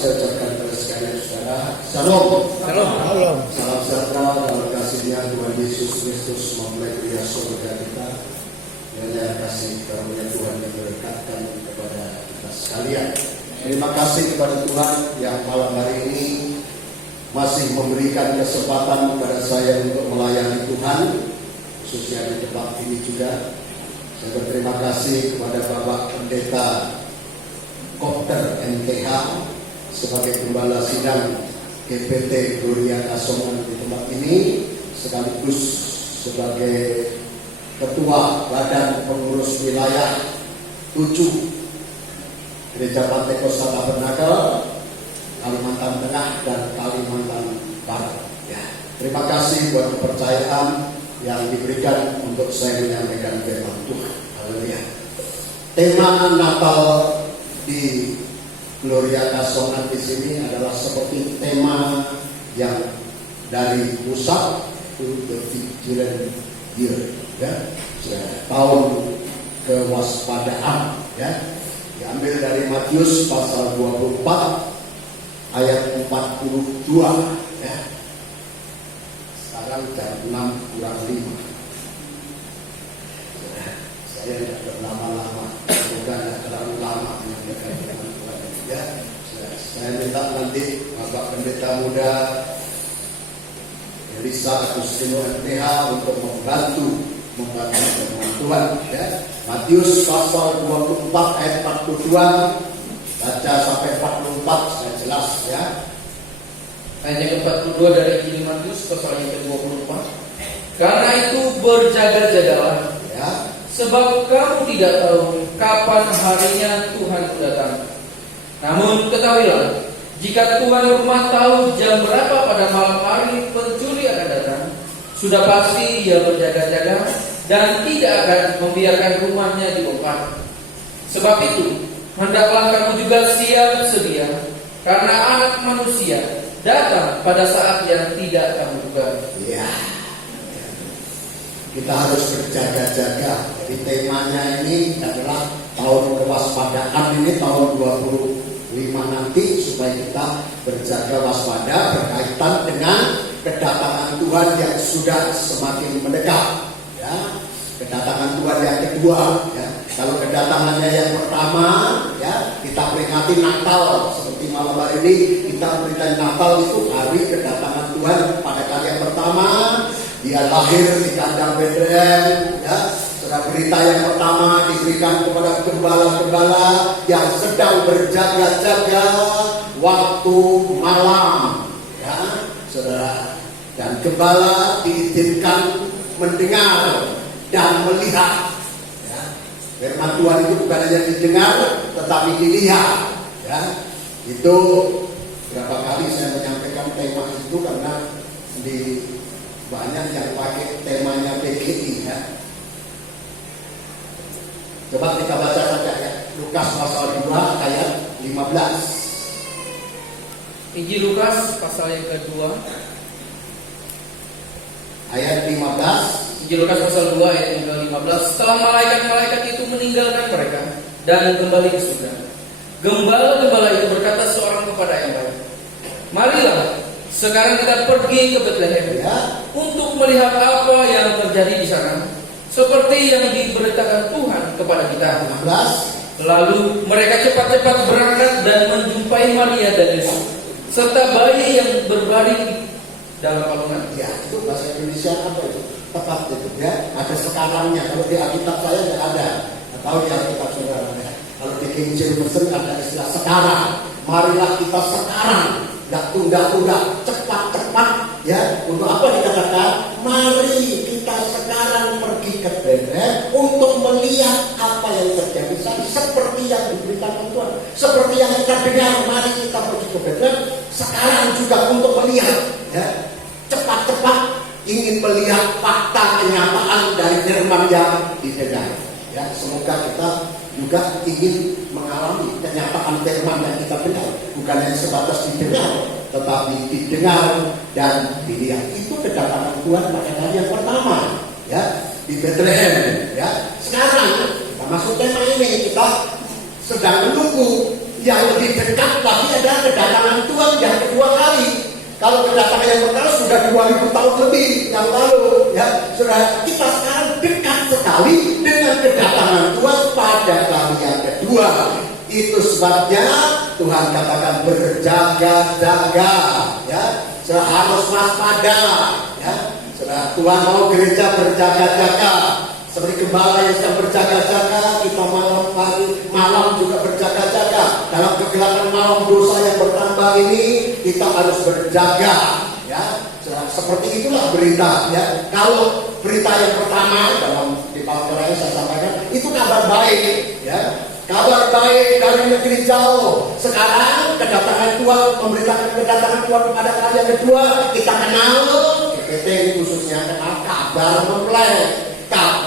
saya ucapkan kepada sekalian saudara, Shalom. Shalom. Salam sejahtera dalam kasih-Nya Tuhan Yesus Kristus memulai kuliah surga kita. Yang kasih karunia Tuhan yang berkatkan kepada kita sekalian. Terima kasih kepada Tuhan yang malam hari ini masih memberikan kesempatan kepada saya untuk melayani Tuhan, khususnya di tempat ini juga. Saya berterima kasih kepada Bapak Pendeta Kopter NTH sebagai Gembala Sidang GPT Gloria Kasongan di tempat ini, sekaligus sebagai Ketua Badan Pengurus Wilayah 7 Gereja Pantekosta Tabernakel Kalimantan Tengah dan Kalimantan Barat. Ya, terima kasih buat kepercayaan yang diberikan untuk saya menyampaikan firman Tuhan. Haleluya. Tema Natal di Gloria Kasongan di sini adalah seperti tema yang dari pusat to the vigilant year, ya, tahun kewaspadaan, ya, diambil dari Matius pasal 24 ayat 42, ya. Sekarang jam 6:05. Saya tidak berlama-lama, semoga tidak terlalu lama menyampaikan firman Tuhan, ya. Saya minta nanti Bapak Pendeta Muda Elisa Agustino MPH untuk membantu firman Tuhan, ya. Matius pasal 24 ayat 42 baca sampai 44 saya jelas, ya. Ayat yang ke-42 dari Injil Matius pasal yang ke-24. Karena itu berjaga-jagalah, Ya. sebab kamu tidak tahu kapan harinya Tuhan datang. Namun ketahuilah, jika Tuhan rumah tahu jam berapa pada malam hari pencuri akan datang, sudah pasti ia berjaga-jaga dan tidak akan membiarkan rumahnya dibongkar. Sebab itu, hendaklah kamu juga siap sedia, karena Anak Manusia datang pada saat yang tidak kamu duga. Ya. Kita harus berjaga-jaga. Jadi temanya ini adalah tahun kewaspadaan ini, tahun 25 nanti, supaya kita berjaga waspada berkaitan dengan kedatangan Tuhan yang sudah semakin mendekat, ya. Kedatangan Tuhan yang kedua, ya. Kalau kedatangannya yang pertama, ya, kita peringati Natal. Seperti malam hari ini kita peringati Natal, itu hari kedatangan Tuhan pada kali yang pertama. Dia lahir di kandang Betlehem, ya. Sudah berita yang pertama diberikan kepada gembala-gembala yang sedang berjaga-jaga waktu malam, ya, saudara. Dan gembala diizinkan mendengar dan melihat, ya. Firman Tuhan itu bukan hanya didengar tetapi dilihat, ya. Itu berapa kali saya menyampaikan tema itu karena di banyak yang pakai temanya PGI, ya. Coba kita baca saja, ya. Lukas pasal 2 ayat 15. Injil Lukas pasal yang kedua Ayat 15. Injil Lukas pasal 2 ayat yang ke-15. Setelah malaikat-malaikat itu meninggalkan mereka dan kembali ke surga, gembala-gembala itu berkata seorang kepada yang lain, marilah sekarang kita pergi ke Betlehem, Ya. untuk melihat apa yang terjadi di sana, seperti yang diberitakan Tuhan kepada kita. 15. Lalu mereka cepat-cepat berangkat dan menjumpai Maria dan Yesus serta bayi yang berbaring dalam palungan. Ya, itu bahasa Indonesia apa itu? Tepat itu, ya. Ada sekarangnya. Kalau di Alkitab saya tidak ada. Atau di Alkitab saudara, ya. Kalau di King James Version ada istilah sekarang. Marilah kita sekarang, tidak tunda-tunda, cepat-cepat, ya. Untuk apa dikatakan? Mari kita sekarang pergi ke Betlehem untuk melihat apa yang terjadi sana, seperti yang diberitakan Tuhan, seperti yang kita dengar. Mari kita pergi ke Betlehem sekarang juga untuk melihat, ya. Cepat-cepat ingin melihat fakta kenyataan dari firman yang didengar, ya. Semoga kita juga ingin mengalami kenyataan firman yang kita dengar, bukan hanya sebatas didengar, tetapi didengar dan dilihat. Itu kedatangan Tuhan pada hari yang pertama, ya, di Betlehem, ya. Sekarang kita masuk tema ini, kita sedang menunggu yang lebih dekat lagi adalah kedatangan Tuhan yang kedua kali. Kalau kedatangan yang pertama sudah 2000 tahun lebih yang lalu, ya, sudah kita sekarang dekat sekali dengan kedatangan Tuhan pada kali yang kedua. Itu sebabnya Tuhan katakan berjaga-jaga, ya, sudah harus waspada, ya, sudah Tuhan mau gereja berjaga-jaga. Seperti gembala yang sedang berjaga-jaga, kita malam juga berjaga-jaga. Dalam kegelapan malam dosa yang bertambah ini, kita harus berjaga. Ya, seperti itulah berita. Ya, kalau berita yang pertama dalam di Palangkaraya saya sampaikan, itu kabar baik. Ya, kabar baik dari negeri jauh. Sekarang kedatangan Tuhan, memberitakan kedatangan Tuhan kepada kali yang kedua, kita kenal GPT ini khususnya kenal kabar mempelai.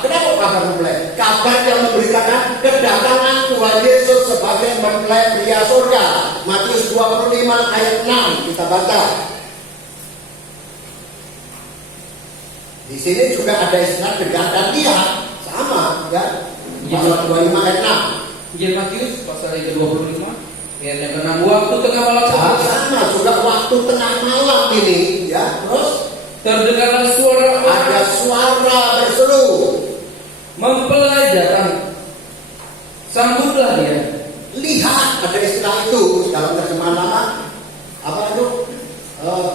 Kenapa kabar mempelai? Kabar yang memberitakan kedatangan Tuhan Yesus sebagai mempelai pria surga. Matius 25 ayat 6 kita baca. Di sini juga ada istilah dengar dan lihat, sama ya. Pasal 25 ayat 6. Injil Matius pasal yang ke-25 ayat yang ke-6, waktu tengah malam sama juga waktu tengah malam ini ya. Terus terdengarlah suara, ada suara berseru, mempelai datang, sambutlah dia. Lihat, ada istilah itu dalam terjemahan lama. Apa itu?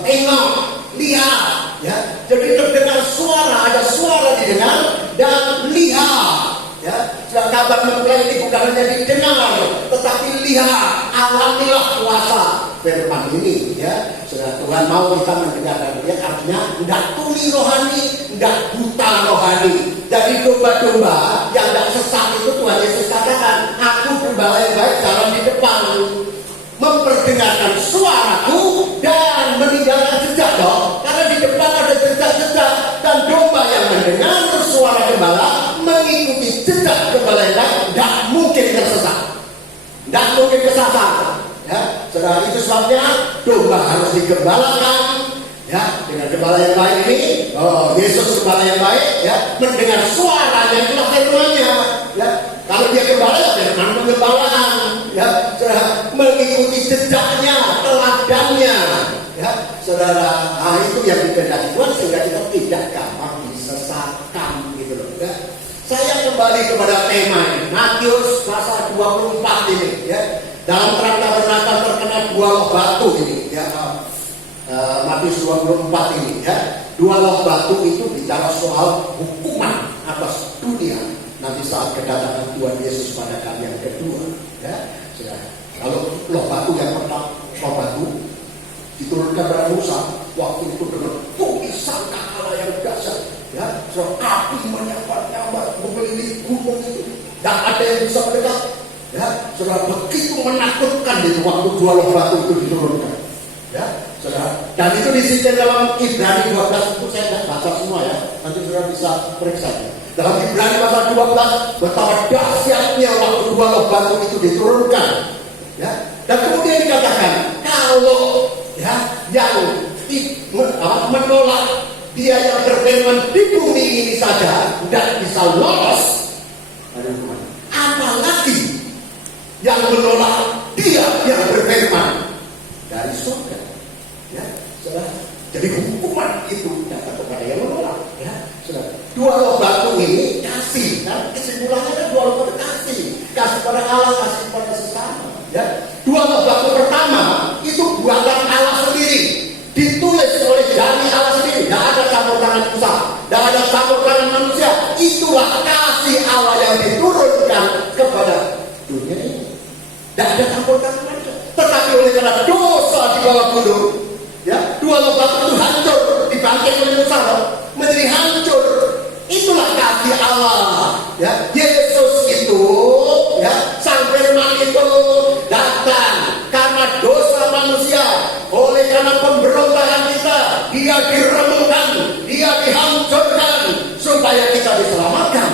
Tengok, lihat, ya. Jadi terdengar suara, ada suara didengar dan lihat, ya. Sedang kabar mempelai ini bukan hanya didengar, tetapi lihat, alamilah kuasa firman ini, ya. Sudah Tuhan mau kita mendengar dan melihat, artinya tidak tuli rohani, tidak buta rohani. Jadi domba-domba yang tidak sesat itu Tuhan Yesus katakan, aku gembala yang baik jalan di depan, memperdengarkan suaraku dan meninggalkan jejak dong. Karena di depan ada jejak-jejak dan domba yang mendengar suara gembala mengikuti jejak gembala yang baik tidak mungkin tersesat, tidak mungkin kesasar. Ya, saudara, itu sebabnya domba harus digembalakan, ya, dengan gembala yang baik ini. Oh, Yesus gembala yang baik, ya, mendengar suaranya itulah firman-Nya, ya. Kalau dia gembala, ya firman penggembalaan, ya, saudara, mengikuti jejaknya, teladannya, ya, saudara. Nah, itu yang dikehendaki Tuhan sehingga kita tidak gampang disesatkan, gitu loh, ya. Saya kembali kepada tema ini, Matius pasal 24 ini, ya. Dalam terang tabernakel terkena dua loh batu ini, ya. Matius 24 ini, ya. Dua loh batu itu bicara soal hukuman atas dunia nanti saat kedatangan Tuhan Yesus pada kali yang kedua, ya. Kalau loh batu yang pertama, loh batu diturunkan pada Musa waktu itu dengan tulisan kata yang dahsyat, ya. Api menyambar-nyambar mengelilingi gunung itu, dan ada yang bisa mendekat. Ya, saudara, begitu menakutkan itu waktu dua loh batu itu diturunkan. Ya, saudara. Dan itu disini dalam Ibrani 12 itu saya tidak baca semua ya. Nanti saudara bisa periksa ya. Dalam Ibrani pasal 12 betapa dahsyatnya waktu dua loh batu itu diturunkan. Ya, dan kemudian dikatakan kalau ya yang menolak dia yang berfirman di bumi ini saja tidak bisa lolos. Apalagi yang menolak dia yang berfirman dari surga, ya, saudara. Jadi hukuman itu datang kepada yang menolak, ya, saudara. Dua loh batu ini kasih, kan kesimpulannya kan dua loh batu kasih pada Allah, kasih kepada sesama, ya. Dua loh batu pertama itu buatan Allah sendiri, ditulis oleh jari Allah sendiri, tidak ada campur tangan Musa, tidak ada campur tangan manusia. Itulah kasih Allah yang diturunkan kepada dunia ini. Tidak ada campur tangan manusia. Tetapi oleh karena dosa di bawah gunung, ya, dua loh batu itu hancur, dibangkit oleh Musa, menjadi hancur. Itulah kasih Allah, ya. Yesus itu, ya, sang firman itu datang karena dosa manusia, oleh karena pemberontakan kita, dia diremukkan, dia dihancurkan supaya kita diselamatkan,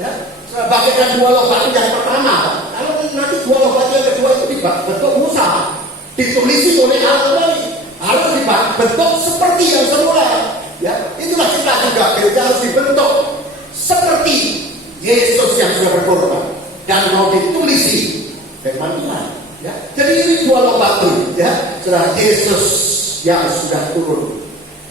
ya. Bagaikan dua loh batu yang pertama, kalau nanti dua loh batu yang kedua itu dibentuk Musa, ditulisi oleh Allah, harus dibentuk seperti yang semula, ya. Itulah kita juga, gereja harus dibentuk seperti Yesus yang sudah berkorban dan mau ditulisi firman Tuhan, Ya. Jadi ini dua lomba tuh, ya. Saudara, Yesus yang sudah turun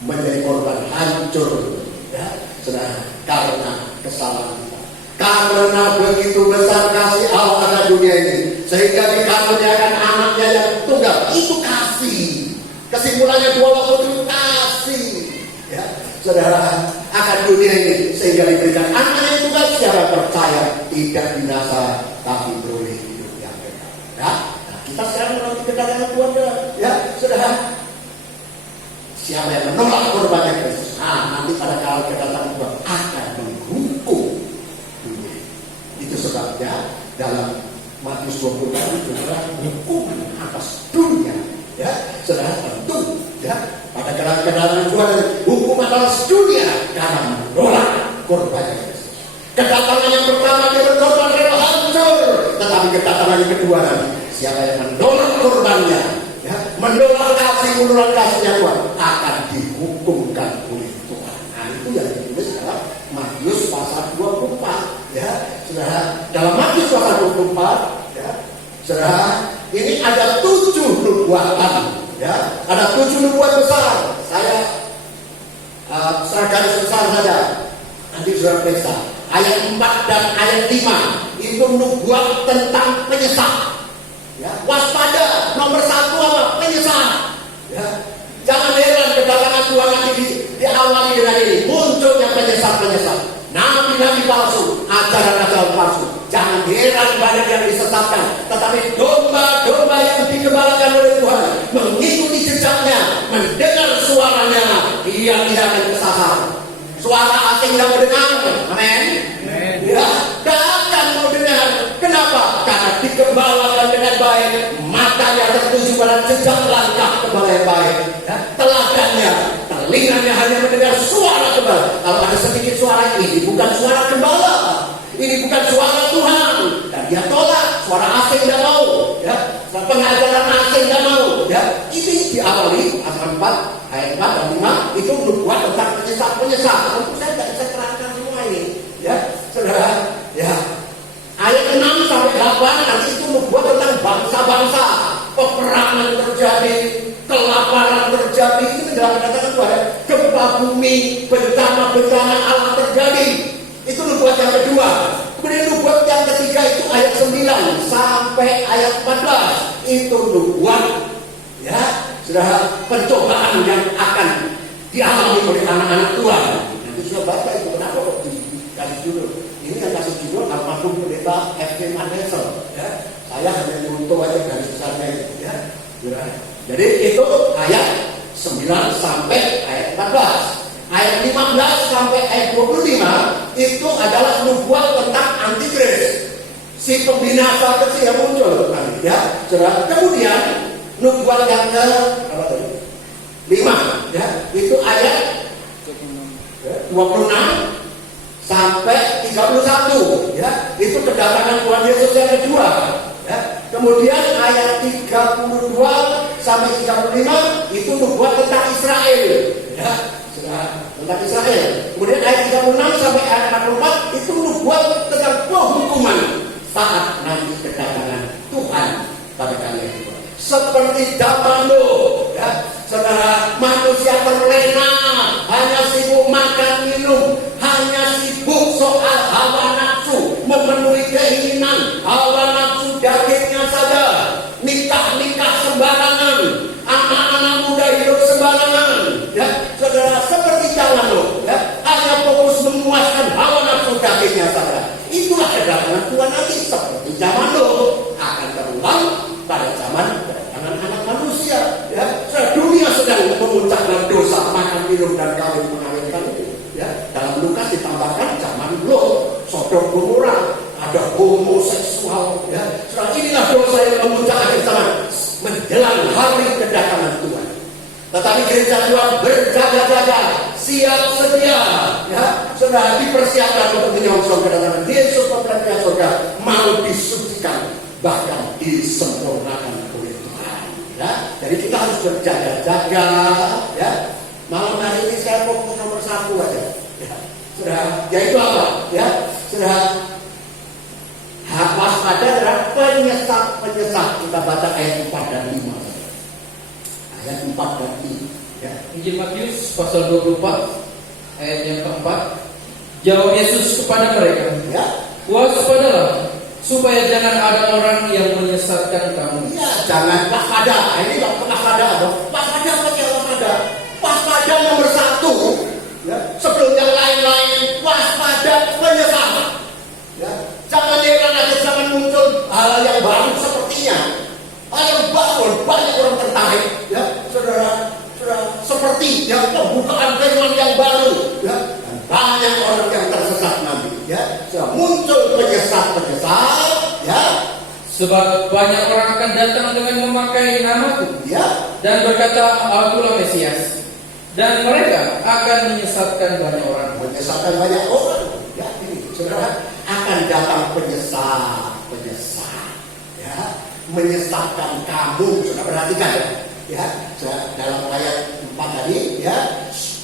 menjadi korban hancur, ya. Saudara, karena kesalahan kita. Karena begitu besar kasih Allah pada dunia ini, sehingga dikaruniakan anaknya yang tunggal. Itu kasih. Kesimpulannya dua lomba itu kasih, ya. Saudara, akan dunia ini sehingga diberikan anaknya yang tunggal, secara percaya tidak binasa tapi beroleh hidup yang kekal. Ya. Kita sekarang menanti kedatangan Tuhan, ya, saudara. Siapa yang menolak korbannya Kristus, nanti pada kala kedatangan Tuhan akan menghukum dunia. Itu sebabnya dalam Matius 20 itu adalah hukum atas dunia, ya, saudara. Tentu, ya, pada kala kedatangan Tuhan hukum atas dunia karena menolak korbannya Kristus. Kedatangan yang pertama dia berkorban rela hancur, tetapi kedatangan yang kedua nanti siapa yang menolak korbannya, ya, menolak kasihnya Tuhan akan dihukumkan oleh Tuhan. Nah, itu yang ditulis dalam Matius pasal 24, ya, saudara. Dalam Matius pasal 24, ya, saudara, ini ada 7 nubuatan, ya, ada 7 nubuat besar. Saya garis besar saja. Nanti saudara periksa ayat 4 dan ayat 5 itu nubuat tentang penyesal. Ya, waspada, nomor 1 apa? Penyesal. Ya, jangan heran kedatangan Tuhan nanti diawali dengan ini, munculnya penyesal, nabi-nabi palsu, ajaran-ajaran palsu. Jangan heran banyak yang disesatkan, tetapi domba-domba yang digembalakan oleh Tuhan mengikuti jejaknya, mendengar suaranya, dia tidak akan kesasar. Suara asing tidak mendengar, amin. Ya, tidak akan mau dengar. Kenapa? Karena digembalakan dengan baik, matanya tertuju pada jejak langkah gembala yang baik. Ya, teladannya, telinganya hanya mendengar suara gembala. Kalau ada sedikit suara, ini bukan suara gembala, ini bukan suara Tuhan, dan dia tolak. Suara asing tidak mau, ya, pengajaran asing tidak mau. Ya, ini diawali pasal 4 ayat 4 dan 5 itu nubuat tentang penyesal. Tentu saya tidak bisa terangkan semua ini, ya, saudara. Ya, ayat 6 sampai 8 nanti itu membuat tentang bangsa-bangsa, peperangan terjadi, kelaparan terjadi. Itu tidak dikatakan Tuhan, gempa bumi, bencana-bencana alam terjadi. Itu nubuat yang kedua. Kemudian nubuat yang ketiga itu ayat 9 sampai ayat 14. Itu nubuat, ya, sudah pencobaan yang akan dialami oleh anak-anak Tuhan. Nanti sudah baca itu, kenapa kok dikasih judul? Ini yang kasih judul almarhum pendeta F.K. Mandesel, ya. Saya hanya nyontoh aja garis besarnya itu, ya. Jadi itu ayat 9 sampai ayat 14. Ayat 15 sampai ayat 25 itu adalah nubuat tentang antikris, si pembinasa kecil yang muncul, ya. Kemudian nubuat yang ke 5, ya, itu ayat 26 sampai 31, ya, itu kedatangan Tuhan Yesus yang kedua, ya. Kemudian ayat 32 sampai 35 itu nubuat tentang Israel, ya, tentang Israel. Kemudian ayat 36 sampai ayat 44 itu nubuat tentang penghukuman saat nanti kedatangan Tuhan pada kali itu. Seperti zaman Nuh, ya, saudara, manusia terlena, hanya sibuk makan minum, hanya sibuk soal hawa nafsu, memenuhi keinginan hawa nafsu dagingnya saja, nikah sembarangan, anak-anak muda hidup sembarangan, ya, saudara, seperti zaman Nuh, ya, hanya fokus memuaskan hawa nafsu dagingnya saja. Itulah kedatangan Tuhan nanti seperti zaman Nuh akan terulang pada zaman anak-anak manusia, ya. Dunia sedang memuncak dalam dosa, makan minum dan kawin mengawinkan itu, ya. Dalam Lukas ditambahkan zaman Lot, Sodom Gomora, ada homoseksual, ya. Inilah dosa yang memuncak akhir zaman menjelang hari kedatangan Tuhan. Tetapi gereja Tuhan berjaga-jaga, siap sedia, ya, sudah dipersiapkan untuk menyongsong kedatangan Yesus pemberian surga, mau disucikan bahkan disempurnakan oleh Tuhan, ya. Jadi kita harus berjaga-jaga, ya. Malam hari ini saya fokus nomor 1 aja, ya. Sudah, yaitu apa, ya, sudah waspada adalah penyesat. Kita baca Injil Matius pasal 24 ayat yang keempat. Jawab Yesus kepada mereka, Ya, waspadalah supaya jangan ada orang yang menyesatkan kamu. ya jangan waspada. Ini dong waspada dong. Waspada apa sih waspada? Waspada nomor satu. Ya, sebelum yang lain-lain waspada menyesal. Ya, jangan heran aja jangan muncul hal yang baru sepertinya. Hal yang baru banyak orang tertarik. Ya, saudara, seperti ya pembukaan firman yang baru. Ya, dan banyak orang yang tersesat nanti. Ya, sudah muncul penyesat. Ya, Sebab banyak orang akan datang dengan memakai namaku ya. dan berkata, Akulah Mesias. Dan mereka akan menyesatkan banyak orang. Menyesatkan banyak orang. Ya, ini saudara akan datang penyesat, ya, menyesatkan kamu. Sudah perhatikan ya, dalam ayat 4 tadi, ya,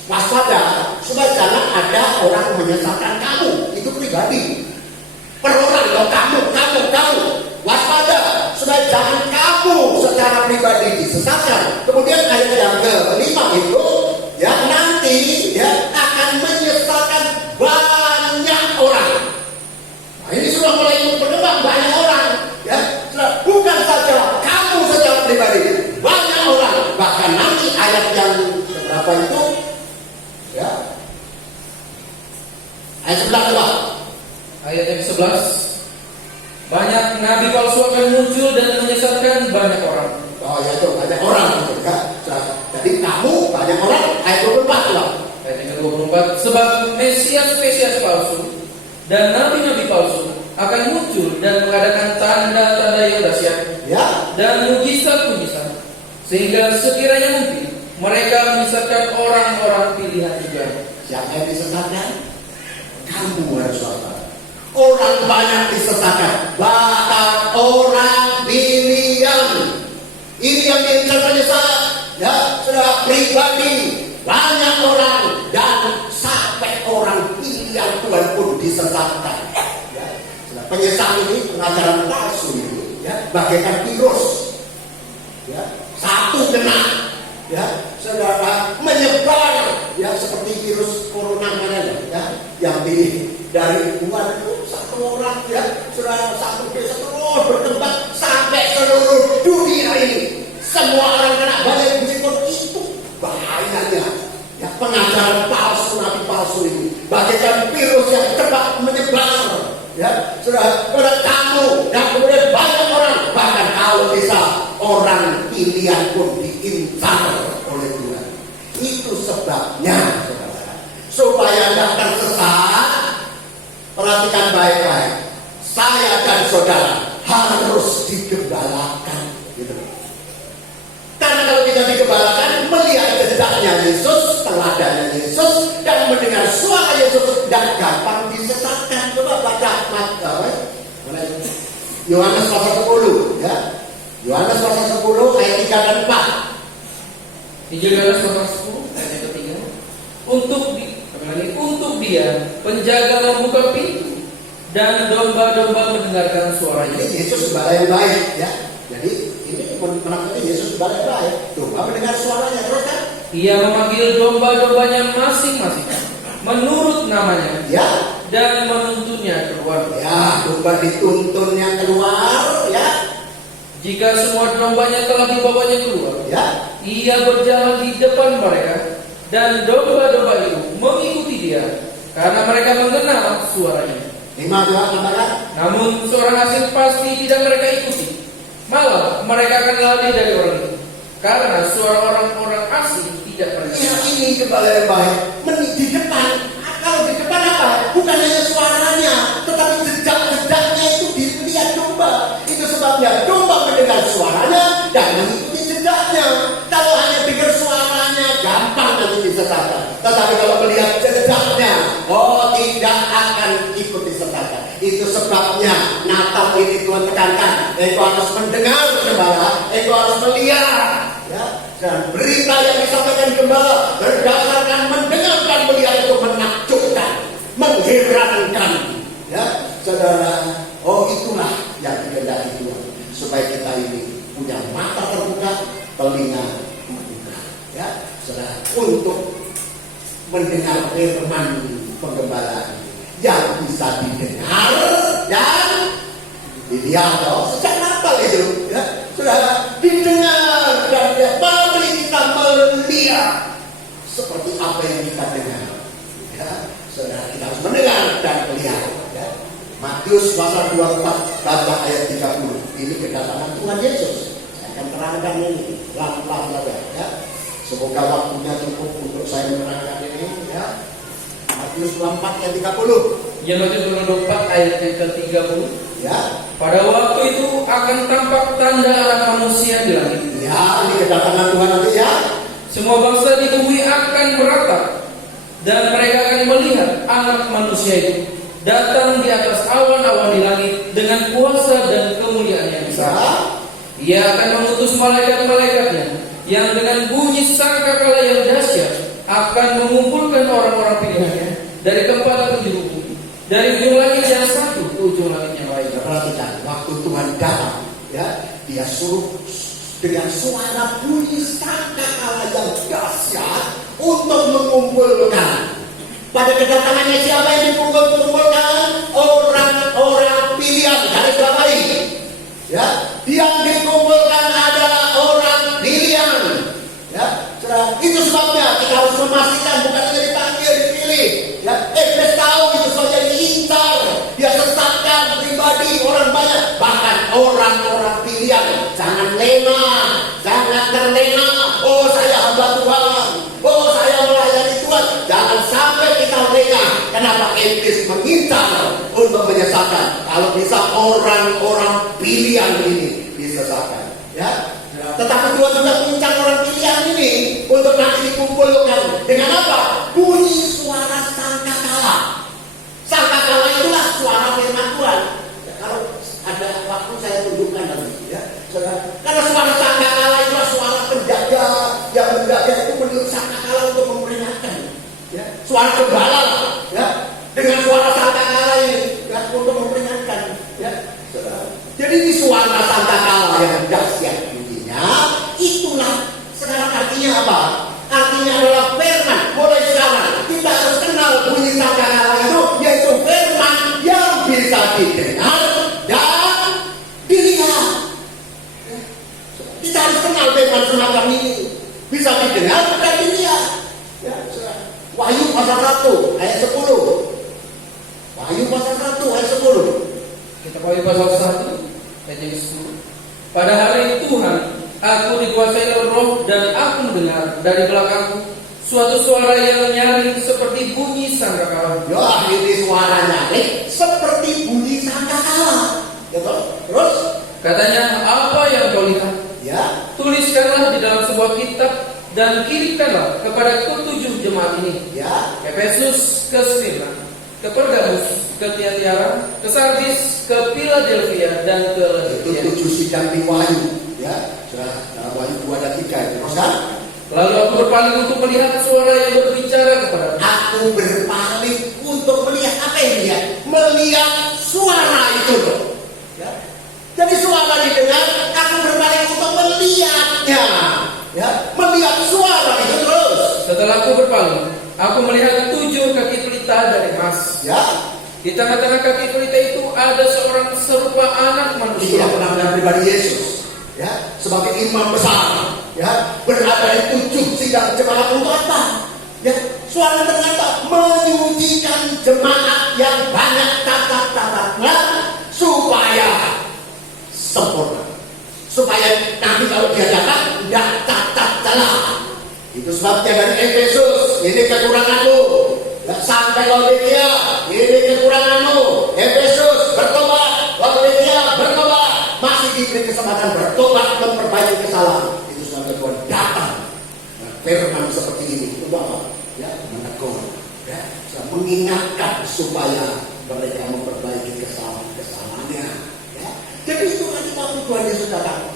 waspada supaya jangan ada orang menyesatkan kamu. Itu pribadi, perorangan loh, kamu, waspada supaya jangan kamu secara pribadi disesatkan. Kemudian ayat yang ke-5 itu, ya, nanti ya akan menyesatkan banyak orang. Nah, ini sudah mulai berkembang banyak orang, ya. Bukan saja kamu secara pribadi, banyak orang. Bahkan nanti ayat yang berapa itu, ya, ayat 11. Ayat yang 11, banyak nabi palsu akan muncul dan menyesatkan banyak orang. Oh ya, itu banyak orang gitu, ya. Jadi kamu banyak orang, ayat 24 lah. Ayat yang ke-24, sebab Mesias palsu dan nabi-nabi palsu akan muncul dan mengadakan tanda-tanda yang dahsyat Ya, dan mujizat-mujizat, sehingga sekiranya mungkin mereka menyesatkan orang-orang pilihan juga. siapa yang disesatkan? Kamu harus waspada. Orang banyak disesatkan, bahkan orang pilihan. Ini yang diincar penyesat, ya, sudah pribadi. Banyak orang dan sampai orang pilihan Tuhan pun disesatkan. Ya, sudah penyesat ini pengajaran palsu ini, ya, bagaikan virus. Ya, satu kena, ya, saudara, menyebar, ya, seperti virus corona kemarin, ya, yang dari Wuhan itu satu orang, ya, sudah satu desa terus berkembang sampai seluruh dunia ini. Semua orang kena banyak begitu, itu bahayanya, ya, pengajaran palsu, nabi palsu ini bagaikan virus yang cepat menyebar, ya, sudah kepada kamu dan kemudian banyak orang, bahkan kalau bisa orang pilihan pun diincar oleh Tuhan. Itu sebabnya, saudara, supaya tidak tersesat. Perhatikan baik-baik, saya dan saudara harus digembalakan, gitu. Karena kalau kita digembalakan, melihat jejaknya Yesus, teladannya Yesus, dan mendengar suara Yesus, tidak gampang disesatkan. Coba baca Yohanes pasal 10, ya. Yohanes pasal 10 ayat 3 dan 4. Injil Yohanes pasal 10 ayat yang ketiga. Untuk dia penjaga membuka pintu dan domba-domba mendengarkan suaranya. Ini Yesus gembala yang baik, ya. Jadi ini menakutkan Yesus gembala yang baik. Domba mendengar suaranya, terus kan? Ia memanggil domba-dombanya masing-masing menurut namanya, Ya, dan menuntunnya keluar. ya, domba dituntunnya keluar, ya, Jika semua dombanya telah dibawanya keluar, ya. ia berjalan di depan mereka, dan domba-domba itu mengikuti dia, karena mereka mengenal suaranya. 5 katakan. Namun seorang asing pasti tidak mereka ikuti. Malah mereka akan lari dari orang itu, karena suara orang-orang asing tidak mereka. Ya, ini gembala yang baik. Di depan. Kalau di depan apa? Bukan hanya suaranya, tetapi jejak-jejaknya itu dilihat domba. Itu sebabnya domba mendengar suaranya dan mengikuti jejaknya. Kalau hanya dengar suaranya, gampang nanti disesatkan. Tetapi kalau melihat jejaknya, oh, tidak akan ikut disesatkan. Itu sebabnya Natal ini Tuhan tekankan, engkau harus mendengar gembala, engkau harus melihat, ya. Dan berita yang disampaikan gembala berdasarkan mendengar dan melihat itu menakjubkan, mengherankan, ya, saudara. Oh, itulah yang dikehendaki Tuhan, supaya kita ini punya mata terbuka, telinga terbuka, ya, saudara, untuk mendengar firman penggembala yang bisa didengar dan dilihat. Sejak Natal itu, ya, sudah didengar dan mari kita melihat seperti apa yang kita dengar. Ya, saudara, kita harus mendengar dan melihat. Ya. Matius pasal 24 baca ayat 30. Ini kedatangan Tuhan Yesus. Saya akan terangkan ini pelan-pelan saja. Ya. Semoga waktunya cukup untuk saya menerangkan ini. Ya. Matius 24 ayat 30. Ya, Matius 24 ayat yang ke-30. Ya. Pada waktu itu akan tampak tanda Anak Manusia di langit. Ya, ini kedatangan Tuhan nanti ya. Semua bangsa di bumi akan meratap dan mereka akan melihat Anak Manusia itu datang di atas awan-awan di langit dengan kuasa dan kemuliaan yang besar. Ia akan mengutus malaikat-malaikatnya yang dengan bunyi sangkakala yang dahsyat akan mengumpulkan orang-orang pilihannya dari keempat penjuru bumi, dari ujung langit yang satu ke ujung langit yang lain. Perhatikan, waktu Tuhan datang, ya, Dia suruh dengan suara bunyi sangkakala yang dahsyat untuk mengumpulkan. Pada kedatangannya siapa yang dikumpulkan? Orang-orang pilihan. Garis bawahi. Ya, yang dikumpulkan adalah orang pilihan. Ya, itu sebabnya kita harus memastikan bukan hanya dipanggil, dipilih. Ya, Iblis tahu itu saja diincar, dia sesatkan pribadi orang banyak, bahkan orang-orang pilihan. Jangan lena, jangan terlena. Oh, saya hamba Tuhan. Oh, saya melayani Tuhan. Jangan sampai kita lena. Kenapa iblis mengincar untuk menyesatkan? Kalau bisa orang-orang pilihan ini disesatkan. Ya. Tetapi Tuhan juga mengincar orang pilihan ini untuk nanti dikumpulkan dengan apa? Bunyi suara sangkakala. Sangkakala itulah suara firman Tuhan. Ya, kalau ada waktu saya tunjukkan nanti. Ya, karena suara sangkakala itulah suara penjaga yang menjaga itu meniup sangkakala untuk memperingatkan. Ya, suara gembala, ya, dengan suara sangkakala ini, ya, untuk memperingatkan. Ya, jadi di suara sangkakala yang dahsyat. Itulah sekarang artinya apa? Artinya adalah firman. Mulai sekarang kita harus kenal bunyi sangkakala itu, yaitu firman yang bisa didengar dan dilihat. Kita harus kenal firman semacam ini, bisa didengar dan dilihat. Ya, Wahyu pasal 1 ayat 10. Wahyu pasal 1 ayat 10. Kita Wahyu pasal 1 ayat 10. Pada hari Tuhan, aku dikuasai oleh Roh dan aku mendengar dari belakangku suatu suara yang nyaring seperti bunyi sangkakala. Ya, ini suara nyaring seperti bunyi sangkakala. Ya, terus katanya, apa yang kau lihat? Ya, tuliskanlah di dalam sebuah kitab dan kirimkanlah kepada ketujuh jemaat ini. Ya, Efesus ke Smyrna, ke Pergamus, ke Tiatira, ke Sardis, ke Philadelphia dan ke itu 7 sidang di Wahyu. Ya, sudah Wahyu 2 dan 3. Terus kan? Lalu aku berpaling untuk melihat suara yang berbicara kepada Aku berpaling untuk melihat apa yang dilihat? Melihat suara itu loh. Ya. Jadi suara didengar, aku berpaling untuk melihatnya. Ya, melihat suara itu terus. Setelah aku berpaling, aku melihat 7 kaki pelita dari emas. Ya. Di tengah-tengah kaki pelita itu ada seorang serupa anak manusia. Inilah penampilan pribadi Yesus. Ya, sebagai imam besar, ya, berada di 7 sidang jemaat untuk apa? Ya, suara ternyata menyucikan jemaat yang banyak cacat-cacatnya supaya sempurna, supaya nanti kalau dia datang tidak cacat celah. Itu sebabnya dari Efesus, ini kekuranganmu. Ya, sampai Laodikia, ini kekuranganmu. Efesus bertobat, Laodikia bertobat. Masih diberi kesempatan bertobat, memperbaiki kesalahan. Itu sebabnya Tuhan datang. Nah, firman seperti ini itu apa? Ya, menegur, ya, mengingatkan supaya mereka memperbaiki kesalahannya. Ya. Jadi itu nanti waktu Tuhan Yesus datang,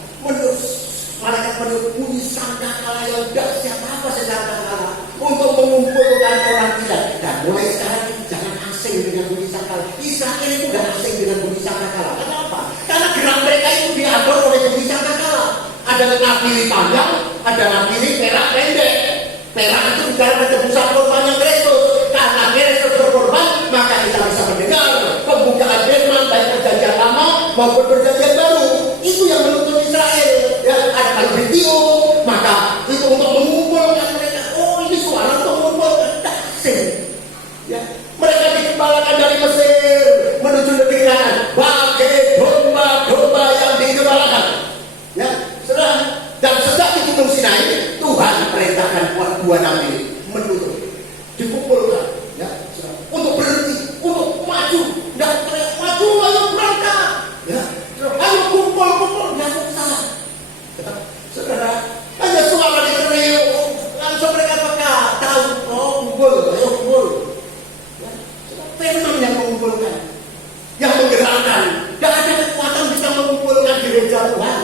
malaikat menurut bunyi sangkakala yang dahsyat. Apa sangkakala? Untuk mengumpulkan orang tidak. Dan mulai sekarang jangan asing dengan bunyi sangkakala. Israel itu tidak asing dengan bunyi sangkakala. Kenapa? Karena gerak mereka itu diatur oleh bunyi sangkakala. Ada ngapiri panjang, ada ngapiri perak pendek. Perak itu bicara tebusan korban yang mereka. maupun perjanjian baru, itu yang menuntut Israel. Ya, ada kalau video, maka itu untuk mengumpulkan mereka. Oh, ini suara untuk mengumpulkan Mesir. Ya, mereka dikembalikan dari Mesir menuju negeri Kanaan bagai domba-domba yang digembalakan. Ya, dan sejak di Gunung Sinai, Tuhan perintahkan buat dua nabi menutup, dikumpulkan, ya, untuk berhenti, untuk maju, dan teriak, maju, ayo berangkat, ya, ayo kumpul, ya, salah. Saudara, hanya suara diteriak, langsung mereka peka, tahu, oh, kumpul, ayo kumpul. Ya, firman yang mengumpulkan, yang menggerakkan. Tidak ada kekuatan bisa mengumpulkan gereja Tuhan.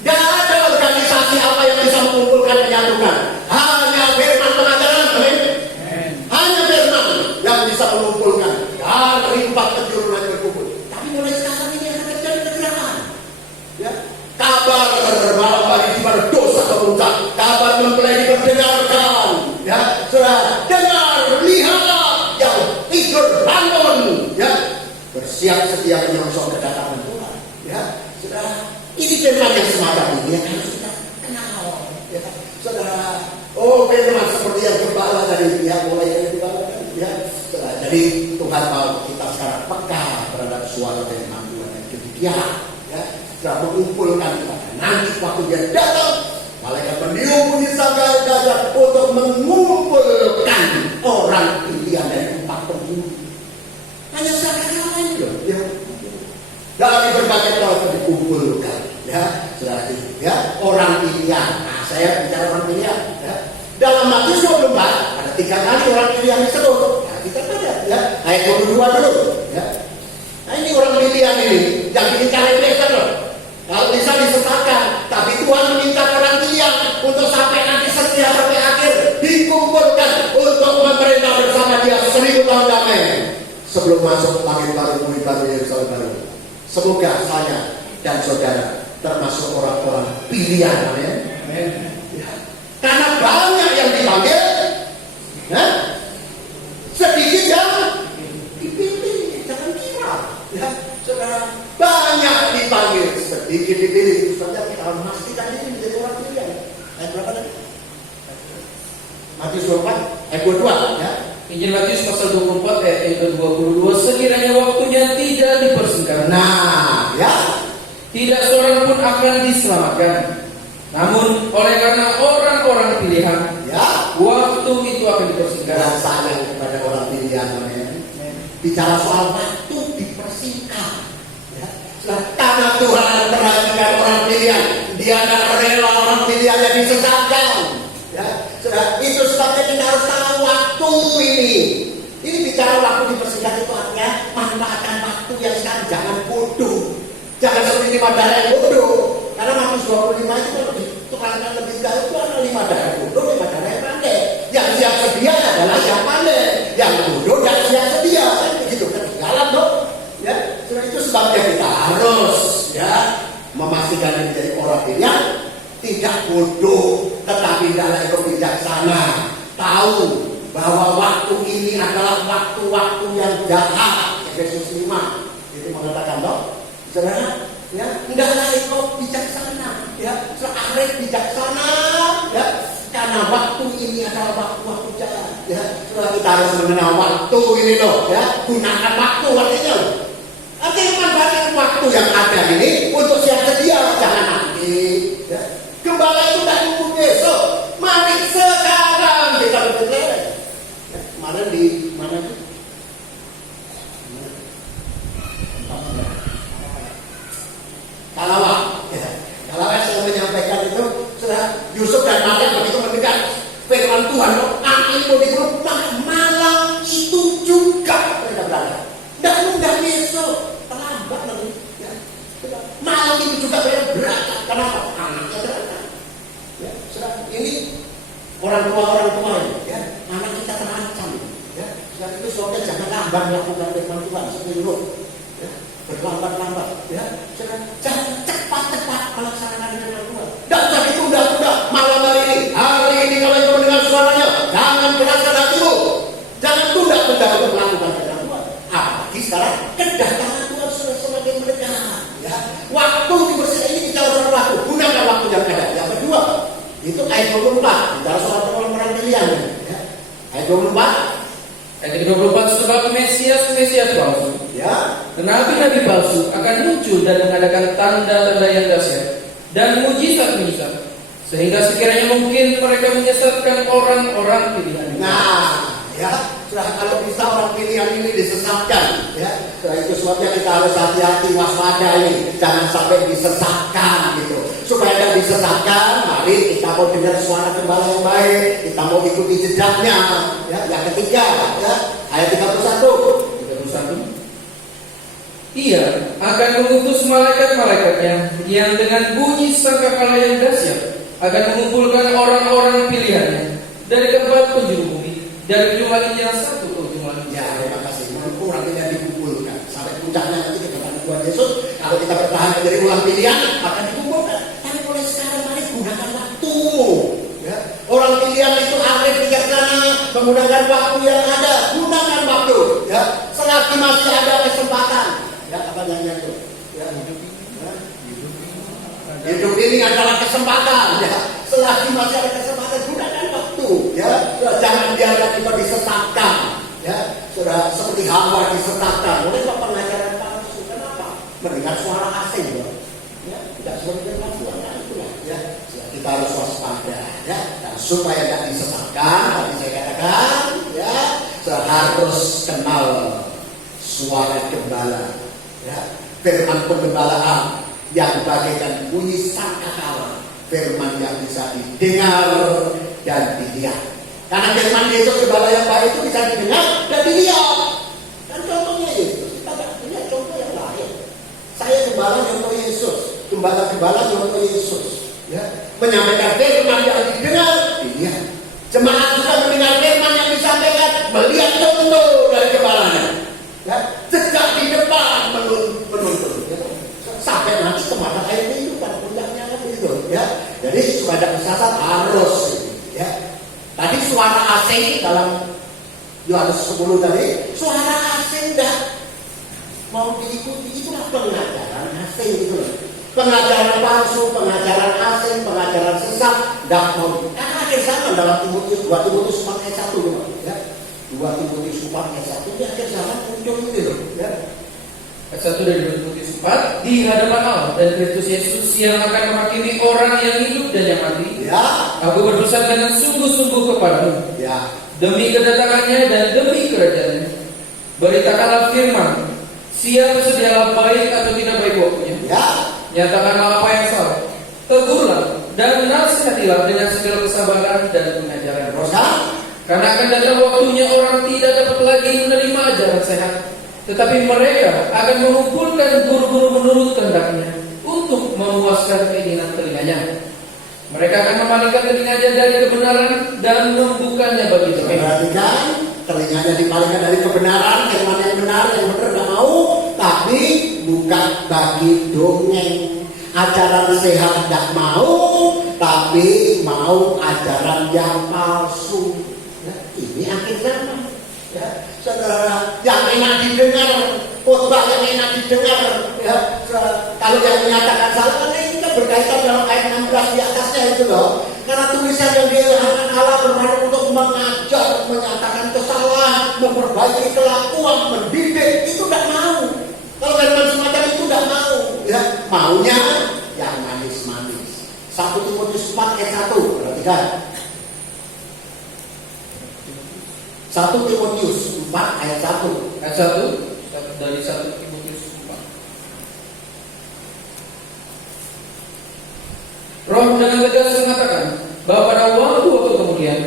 Tidak ada organisasi apa yang bisa mengumpulkan, menyatukan. Hanya firman pengajaran, amin. Hanya firman yang bisa mengumpulkan. Dari 4 penjuru lagi berkumpul. Tapi mulai sekarang ini akan terjadi kegerakan. Ya, kabar malam hari di mana dosa kemuncak, kabar mempelai diperdengarkan. Ya, saudara, dengar, lihat, yang tidur bangun. Ya, bersiap sedia menyongsong kedatangan Tuhan. Ya, saudara. Ini firman yang semacam ini yang harus kita kenal, ya, saudara. Oh, firman seperti yang gembala dari pihak mulai dari gembala, ya, saudara. Jadi Tuhan mau kita sekarang peka terhadap suara firman Tuhan yang demikian, ya, sudah mengumpulkan kita. Nanti waktu dia datang, malaikat meniup bunyi sangkakala untuk mengumpulkan orang pilihan dari 4 penjuru. Hanya sangkakala ini loh, ya. Dari berbagai tempat dikumpulkan, ya, saudara, ya, orang pilihan. Nah, saya bicara orang pilihan. Ya. Dalam Matius 24 ada 3 kali orang pilihan disebut. Nah, kita baca, ya, ayat 22 dulu. Ya. Nah, ini orang pilihan ini yang diincar Kristen loh. Kalau bisa disesatkan, tapi Tuhan meminta orang pilihan untuk sampai nanti setia sampai akhir dikumpulkan untuk memerintah bersama Dia 1000 tahun damai sebelum masuk langit baru, bumi baru, Yerusalem baru. Semoga saya dan saudara termasuk orang-orang pilihan, amin. Ya. Karena banyak yang dipanggil, ya, sedikit yang dipilih. Jangan kira, ya, saudara, banyak dipanggil, sedikit dipilih. Saudara, kita harus memastikan ini menjadi orang pilihan. Ayat berapa tadi? Matius 24 ayat 22, ya. Injil Matius pasal 24 ayat 22, sekiranya waktunya tidak dipersingkat. Nah, ya, tidak seorang pun akan diselamatkan. Namun oleh karena orang-orang pilihan, ya, waktu itu akan dipersingkat. dan sayang kepada orang pilihan, amin. Bicara soal waktu dipersingkat, ya. Karena Tuhan perhatikan orang pilihan, Dia tidak rela orang pilihannya disesatkan. Ya, itu sebabnya kita harus tahu waktu ini. Ini bicara waktu dipersingkat itu artinya manfaatkan waktu yang sekarang. Jangan bodoh, jangan seperti 5 darah yang bodoh. Karena Matius 25 itu kalau ditukangkan lebih jauh itu ada 5 darah bodoh, 5 darah yang pandai. Yang siap sedia adalah yang pandai, yang bodoh dan siap sedia. Begitu ketinggalan dong. Ya, itu sebabnya kita harus, ya, memastikan menjadi orang pilihan. Tidak bodoh, tetapi dalam itu bijaksana. Tahu bahwa waktu ini adalah waktu-waktu yang jahat. Efesus 5 itu mengatakan dong, saudara, ya, hendaklah engkau bijaksana, ya, seakhir bijaksana, ya, karena waktu ini adalah waktu-waktu jahat, ya. Saudara, kita harus mengenal waktu ini loh, ya, gunakan waktu artinya. Artinya manfaatkan waktu yang ada ini untuk siap sedia, jangan nanti, ya. Gembala itu tidak nunggu besok. Mari sekarang kita bergerak. Ya, kemarin di mana itu? Kalawang. Ya. Kalawang saya menyampaikan itu, sudah Yusuf dan Maryam begitu mendengar firman Tuhan, anak ini mau dibunuh, malam itu juga mereka berangkat. Tidak nunggu besok, terlambat nanti. Ya. Malam itu juga mereka berangkat. Kenapa? Anaknya berangkat. Ya, ini orang tua ya, anak kita terancam, ya. Dan itu soalnya jangan lambat melakukan firman Tuhan seperti dulu, ya, berlambat-lambat, ya. Jangan cepat-cepat melaksanakan firman Tuhan. Dan usah ditunda-tunda malam hari ini kalau itu mendengar suaranya, jangan keraskan hatimu, jangan tunda-tunda untuk melakukan firman Tuhan. Apalagi sekarang kedatangan Tuhan sudah semakin mendekat, ya. waktu dibersihkan ini bicara soal waktu, gunakan waktu yang ada. Yang kedua, itu ayat 24, bicara soal orang pilihan. Ya. Ayat 24. Ayat 24, sebab Mesias palsu, Ya. nabi-nabi palsu akan muncul dan mengadakan tanda-tanda yang dahsyat dan mujizat-mujizat, sehingga sekiranya mungkin mereka menyesatkan orang-orang pilihan. Nah, ya, sudah kalau bisa orang pilihan ini disesatkan, ya, itu sebabnya kita harus hati-hati, waspada ini, jangan sampai disesatkan gitu. Supaya tidak disesatkan, mari kita mau dengar suara gembala yang baik, kita mau ikuti jejaknya. Ya, yang ketiga, ya, ayat 31. Ia akan mengutus malaikat-malaikatnya yang dengan bunyi sangkakala yang dahsyat akan mengumpulkan orang-orang pilihannya dari keempat penjuru bumi, dari ujung langit yang satu ke ujung langit. Ya, terima kasih. Menurutku nantinya dikumpulkan sampai puncaknya nanti kedatangan Tuhan Yesus. Kalau kita bertahan menjadi ulang pilihan, akan dikumpulkan. Tapi mulai sekarang mari gunakan waktu. Ya. Orang pilihan itu arif bijaksana, menggunakan waktu yang ada. Gunakan waktu. Ya. Selagi masih ada kesempatan. Ya, apa nyanyian itu? Ya. Hidup ini adalah kesempatan. Ya. Selagi masih ada kesempatan, gunakan waktu. Ya. Jangan biarkan kita disesatkan. Ya. Sudah seperti Hawa disesatkan oleh pengajaran palsu. Kenapa? Mendengar suara asing. Ya. Tidak seperti Tuhan. Itulah. Ya. Kita harus waspada. Ya. Dan supaya tidak disesatkan, tadi saya katakan, ya, harus kenal suara gembala. Ya. Firman penggembalaan yang bagaikan bunyi sangkakala, firman yang bisa didengar dan dilihat. Karena firman Yesus gembala yang baik itu bisa didengar dan dilihat. Dan contohnya Yesus, kita tidak punya contoh yang lain. Saya gembala contoh Yesus, gembala contoh Yesus. Ya, menyampaikan firman yang didengar, dilihat. Jemaat juga mendengar firman yang disampaikan, melihat contoh dari gembalanya. Ya, jejak di depan menuntun. Ya. Sampai nanti ke mata air itu pada puncaknya itu, ya. Jadi supaya tidak kesasar harus, ya. Tadi suara asing dalam Yohanes 10 tadi, suara asing dah mau diikuti, itulah pengajaran asing itu. Pengajaran palsu, pengajaran asing, pengajaran sesat, tidak mau. Karena akhir zaman dalam 2 Timotius 4 ayat 1, ya. 2 Timotius 4 ayat 1 di akhir zaman muncul itu, ya. Ayat 1 dari 2 Timotius 4, di hadapan Allah dan Kristus Yesus yang akan menghakimi orang yang hidup dan yang mati. Ya. Aku berpesan dengan sungguh-sungguh kepadamu, Ya. demi kedatangannya dan demi kerajaannya. Beritakanlah firman, siap sedialah baik atau tidak baik waktunya. Ya. Nyatakanlah apa yang salah, tegurlah dan nasihatilah dengan segala kesabaran dan pengajaran. Rosa. Karena akan datang waktunya orang tidak dapat lagi menerima ajaran sehat, tetapi mereka akan mengumpulkan guru-guru menurut kehendaknya untuk memuaskan keinginan telinganya. Mereka akan memalingkan telinganya dari kebenaran dan membukanya bagi dongeng. Perhatikan, telinganya dipalingkan dari kebenaran, firman yang benar nggak mau, tapi buka bagi dongeng. Ajaran sehat nggak mau, tapi mau ajaran yang palsu. Ya, ini akhir zaman. Ya, saudara, yang enak didengar, khotbah yang enak didengar. Ya, kalau yang menyatakan salah, karena ini kan berkaitan dalam ayat 16 di atasnya itu loh. Karena tulisan yang diilhamkan Allah bermakna untuk mengajak, menyatakan kesalahan, memperbaiki kelakuan, mendidik, itu tidak mau. Kalau firman semacam itu tidak mau, ya, maunya yang manis-manis. 1 Timotius 4 ayat 1, perhatikan. 1 Timotius 4 ayat 1. Ayat 1 dari 1 Timotius 4. Roh dengan tegas mengatakan bahwa pada waktu kemudian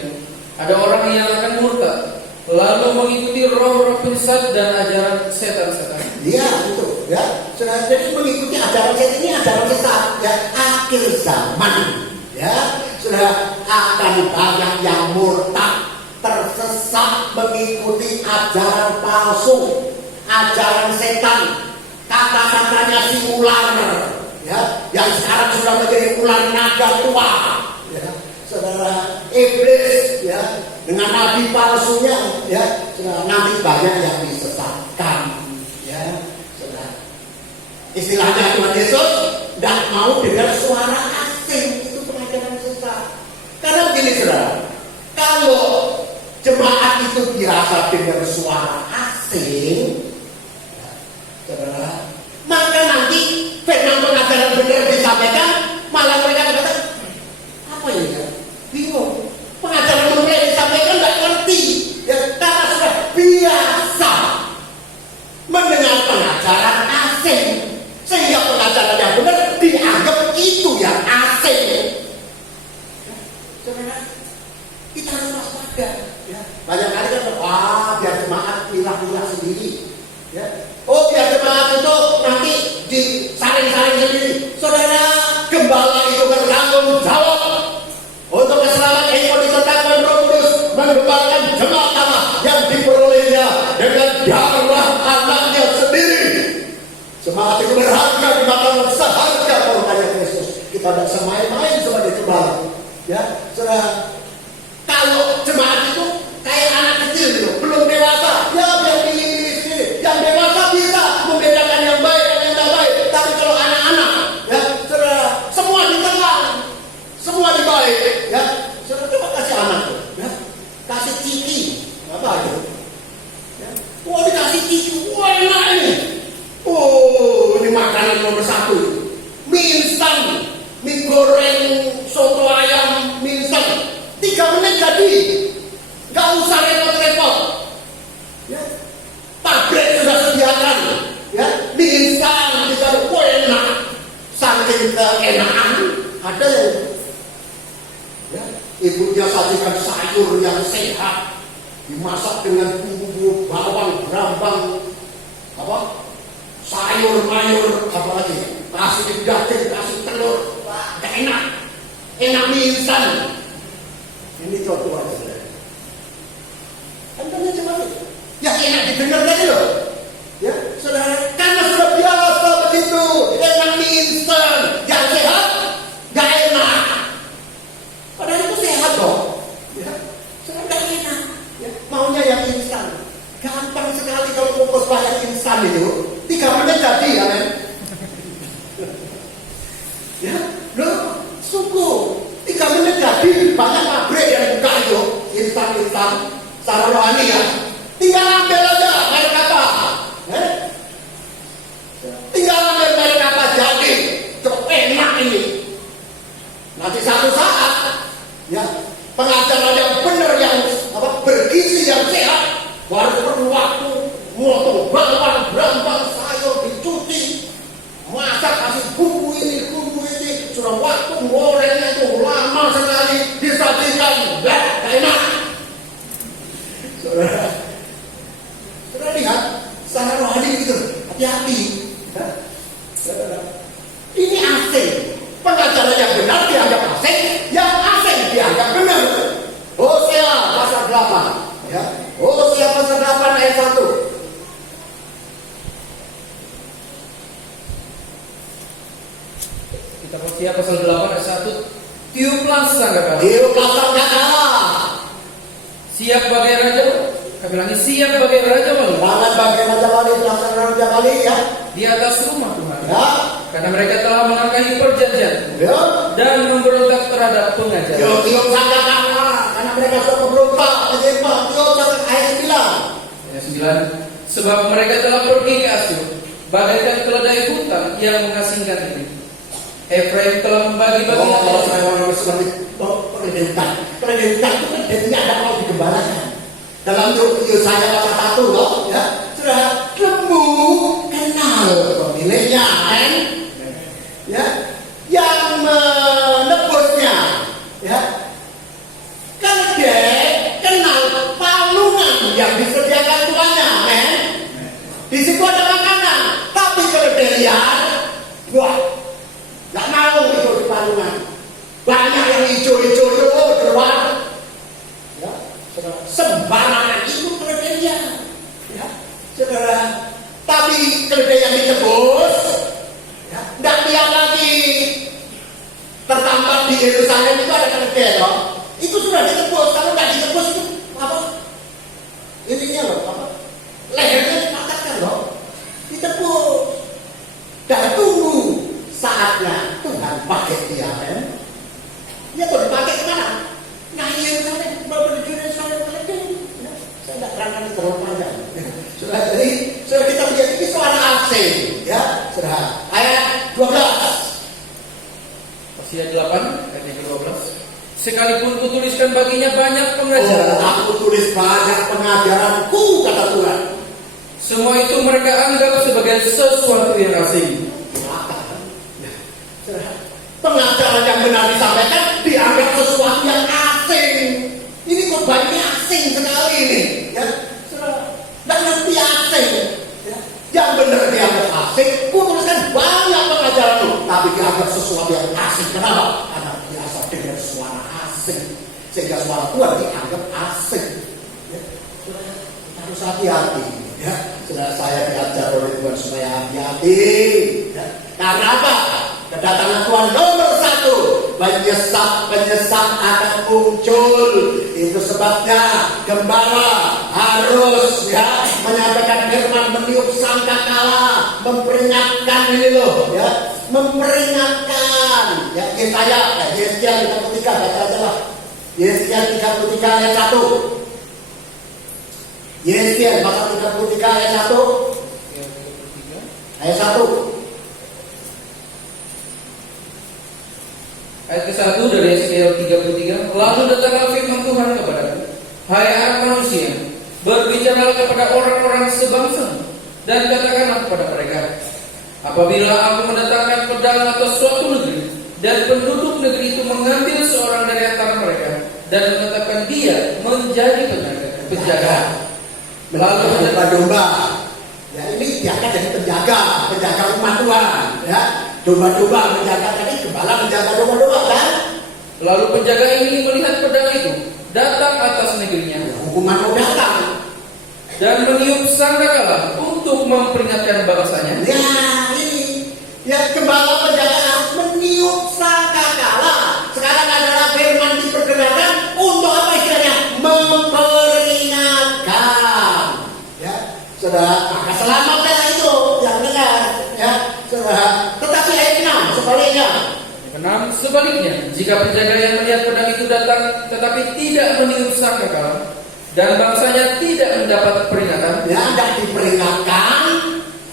ada orang yang akan murtad, lalu mengikuti roh-roh sesat dan ajaran setan-setan. Iya, itu, ya. Jadi mengikuti ajaran setan ini ajaran sesat, ya. Akhir zaman, ya. Sudah akan banyak yang murtad, tersesat mengikuti ajaran palsu, ajaran setan, kata-katanya si ular, ya, yang sekarang sudah menjadi ular naga tua, ya, saudara, iblis, ya, dengan nabi palsunya, ya, saudara, nanti banyak yang disesatkan, ya, saudara. Istilahnya Tuhan Yesus tidak mau dengar suara asing. Itu pengajaran sesat. Karena begini saudara, kalau jemaat itu biasa dengar suara asing, saudara, maka nanti firman pengajaran benar disampaikan, malah mereka berkata, apa ya? Bingung. Pengajaran benar disampaikan tidak ngerti, ya, karena sudah biasa mendengar pengajaran asing, sehingga pengajaran yang benar dianggap itu yang asing. Saudara, kita harus waspada. Ya. Banyak kali kan, biar jemaat milah-milah sendiri. Ya. Oh, biar jemaat itu nanti disaring-saring sendiri. Saudara, gembala itu bertanggung jawab untuk keselamatan yang disertakan Roh Kudus, menggembalakan jemaat Allah yang diperolehnya dengan darah anaknya sendiri. Jemaat itu berharga di mata Allah, seharga korbannya Kristus. Kita tidak semain-main sebagai gembala. Ya, saudara, kalau jemaat itu kayak anak kecil gitu, belum dewasa, ya biar pilih sendiri. Yang dewasa bisa membedakan yang baik dan yang tidak baik. Tapi kalau anak-anak, ya, saudara, semua ditelan, semua dibaik, ya, saudara, coba kasih anak tuh, ya, kasih ciki, apa itu? Ya. Wah, dikasih ciki, wah enak ini. Oh, ini makanan nomor 1. Mie instan, mie goreng, soto ayam, mie instan. 3 menit jadi. Gak usah repot-repot. Ya. Pabrik sudah sediakan. Ya. Mie instan, kita enak. Saking keenakan, ada yang, ya, ibunya sajikan sayur yang sehat, dimasak dengan bumbu bawang, brambang, apa? Sayur-mayur, apa lagi? Kasih daging, kasih telur, wah, enak. Enak mie instan. Ini contoh aja. Contohnya cuma itu. Ya enak didengar tadi loh. Ya, saudara, karena sudah biasa begitu. Enak mie instan, yang sehat, gak enak. Padahal itu sehat dong. Ya, saudara, gak enak. Ya, maunya yang instan. Gampang sekali kalau kukus banyak instan itu. 3 menit jadi, ya men. Ya, loh, sungguh 3 menit jadi. Banyak pabrik yang buka itu instan-instan secara rohani ya. Tinggal ambil aja merek apa, tinggal ambil merek apa jadi. Cok enak ini. Nanti satu saat, ya, pengajaran yang benar, yang apa, bergizi, yang sehat, baru perlu waktu. Motong bawang, brambang, sayur dicuci, masak, kasih bumbu ini, sudah waktu gorengnya itu lama sekali, disajikan, gak enak. Saudara lihat, secara rohani gitu, hati-hati. Saudara, ini asing. Pengajaran yang benar dianggap asing, yang asing dianggap benar. Hosea pasal 8, ya. Hosea pasal 8 ayat 1. Kita Hosea pasal 8 ayat 1. Tiuplah sangkakala. Tiuplah sangkakala. Siap bagai raja. Kami bilang siap bagai raja wali. Tangan bagai raja wali, pelaksanaan raja wali, ya. Di atas rumah Tuhan. Ya. Karena mereka telah melangkahi perjanjian. Ya. Dan memberontak terhadap pengajaran. Tiup sangkakala. Karena mereka sudah memberontak. Tiup sangkakala ayat 9. Ayat 9. Sebab mereka telah pergi ke Asyur, bagaikan keledai hutan yang mengasingkan diri. Efraim telah membagi-bagi. Kalau saya orang seperti pendidikan itu kan jadinya ada mau digembalakan. Dalam Yesaya pasal 1 loh, ya, sudah lembu kenal pemiliknya, kan? Ya, yang menebusnya, ya, keledai kenal palungan yang disediakan tuannya, men. Di situ ada makanan, tapi keledai liar, wah, gak mau itu di palungan. Banyak yang hijau-hijau itu di luar. Ya, saudara, sembarangan itu keledai liar. Ya, saudara. Tapi keledai yang ditebus, ya, tidak lihat lagi. Tertampak di Yerusalem itu ada keledai loh. Itu sudah ditebus. Kalau tidak ditebus itu apa? Ininya loh, apa? Lehernya dipatahkan loh. Ditebus. Dan tunggu saatnya nanti terlalu panjang. Sudah, jadi sudah kita lihat ini suara asing, ya. Sudah. Ayat 12. Pasal 8 ayat yang ke-12. Sekalipun kutuliskan baginya banyak pengajaran, Aku tulis banyak pengajaranku, kata Tuhan. semua itu mereka anggap sebagai sesuatu yang asing. Pengajaran yang benar disampaikan dianggap sesuatu yang asing. Ini khotbah ini asing sekali ini, ya. Dan nanti asing, ya. Yang benar dianggap asing. Ku tuliskan banyak pengajaranmu, tapi dianggap sesuatu yang asing. Kenapa? Karena biasa dengar suara asing, sehingga suara Tuhan dianggap asing. Ya. Harus hati-hati, ya. Sudah saya diajar oleh Tuhan supaya hati-hati, ya. Karena apa? Kedatangan Tuhan nomor 1, penyesat akan muncul. Itu sebabnya gembala harus, ya, menyampaikan firman, meniup sangkakala, memperingatkan ini loh, ya, memperingatkan. Ya, Yesaya 33, baca aja lah. Yesaya 33 ayat 1. Yesaya pasal 33 ayat 1. Ayat 1. Ayat ke-1 dari Yesaya 33. Lalu datanglah firman Tuhan kepadaku, hai anak manusia, berbicaralah kepada orang-orang sebangsa dan katakanlah kepada mereka, apabila aku mendatangkan pedang atas suatu negeri dan penduduk negeri itu mengambil seorang dari antara mereka dan menetapkan dia menjadi penjaga, lalu domba-domba. Ya, ini dia akan jadi penjaga umat Tuhan, ya. Domba-domba menjaga, tadi gembala menjaga domba-domba, kan? Lalu penjaga ini melihat pedang itu datang atas negerinya, Hukuman mau datang. dan meniup sangkakala untuk memperingatkan bangsanya. Ya, ini ya, gembala penjaga harus meniup sangkakala. Sekarang adalah firman diperdengarkan untuk apa istilahnya? Memperingatkan. Ya, saudara, maka selamatlah itu yang dengar, ya, saudara. Tetapi ayat 6 sebaliknya. Keenam, sebaliknya, jika penjaga yang melihat pedang itu datang tetapi tidak meniup sangkakala dan bangsanya tidak mendapat peringatan, Ya, tidak diperingatkan.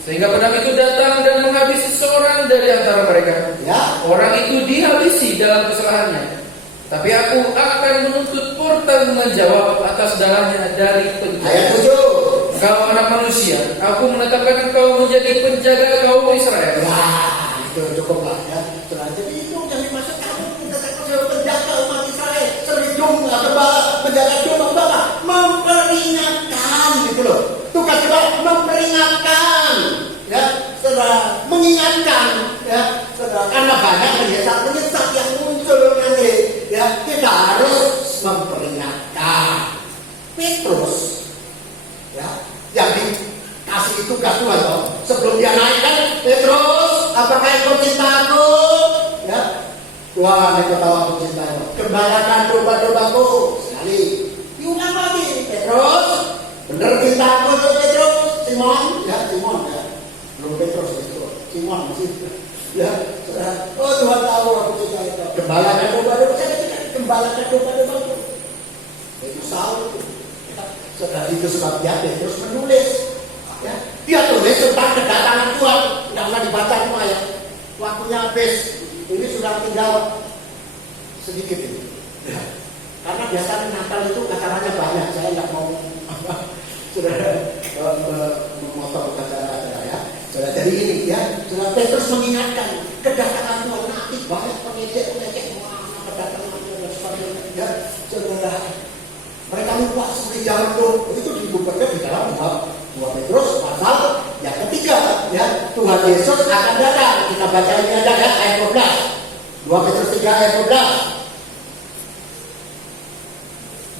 sehingga pedang itu datang dan menghabisi seorang dari antara mereka, Ya, orang itu dihabisi dalam kesalahannya. Tapi aku akan menuntut pertanggungan jawab atas darahnya dari penjaga. ayat 7. Kau anak manusia, aku menetapkan engkau menjadi penjaga kaum Israel. Ya, itu cukup lah, ya. Setelah jadi itu yang dimaksud kamu sebagai penjaga umat Israel, sebagai domba, gembala, penjaga domba, memperingatkan, gitu loh. Tugas gembala memperingatkan, ya, setelah mengingatkan, ya, setelah karena banyak penyesat yang muncul nanti, ya, kita harus memperingatkan. Petrus, ya, yang dikasih tugas Tuhan, sebelum dia naik kan, Petrus, apakah engkau cinta aku? Ya, Tuhan, engkau tahu aku cinta engkau. Gembalakan domba-dombaku. Sekali, diulang lagi, Petrus, bener cinta aku tuh Petrus? Simon, ya, Simon, ya, belum Petrus, Simon masih, ya, oh Tuhan tahu aku cinta engkau. Gembalakan domba-domba, gembalakan domba-dombaku. Itu Saul. Setelah itu sebabnya Petrus menulis, ya, dia tulis tentang kedatangan Tuhan. Tidak usah dibaca semua, ya, waktunya habis. Ini sudah tinggal sedikit ini, ya. Karena biasanya Natal itu acaranya banyak. Saya nggak mau sudah memotong acara-acara, ya. Sudah, jadi ini, ya, sudah Petrus mengingatkan kedatangan Tuhan. Nanti banyak pengejek kedatangan Tuhan dan sebagainya, ya. Sudah, mereka lupa seperti zaman itu dibubarkan di dalam 2 Petrus pasal yang ketiga, ya, Tuhan Yesus akan datang. Kita baca ini aja, ya, ayat 12. 2 Petrus 3 ayat 12.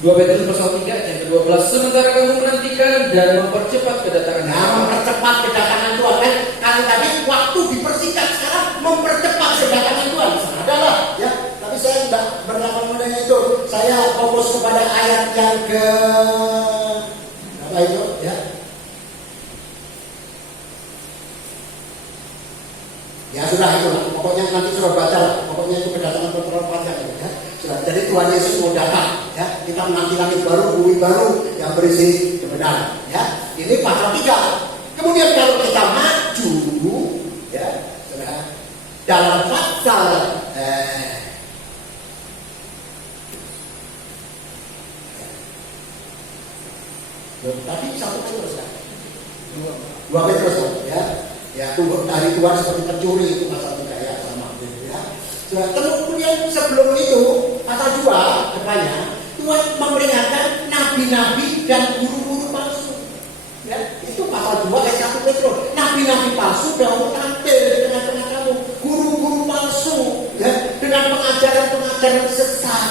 2 Petrus pasal 3 ayat 12. Sementara kamu menantikan dan mempercepat kedatangan. Nah, mempercepat kedatangan Tuhan, kan? Kalau tadi waktu dipersingkat, sekarang mempercepat kedatangan Tuhan. Adalah, ya. Tapi saya tidak berlama-lamanya itu. Saya fokus kepada ayat yang ke apa itu, ya? Ya sudah itulah. Pokoknya nanti sudah baca lah. Pokoknya itu kedatangan terlalu panjang, ya. Sudah. Jadi Tuhan Yesus mau datang, ya. Kita menanti langit baru, bumi baru yang berisi kebenaran. kebenaran. Ya, ini pasal 3. Kemudian kalau kita maju, ya, dalam pasal tadi 1 Petrus kan? 2 Petrus ya. Ya, dari Tuhan seperti pencuri itu pasal 3 ya, sama ya. Kemudian sebelum itu pasal 2 depannya Tuhan memperingatkan nabi-nabi dan guru-guru palsu. Ya, itu pasal 2 ayat 1 Petrus. Nabi-nabi palsu dahulu tampil di tengah-tengah kamu, guru-guru palsu, ya, dengan pengajaran-pengajaran sesat.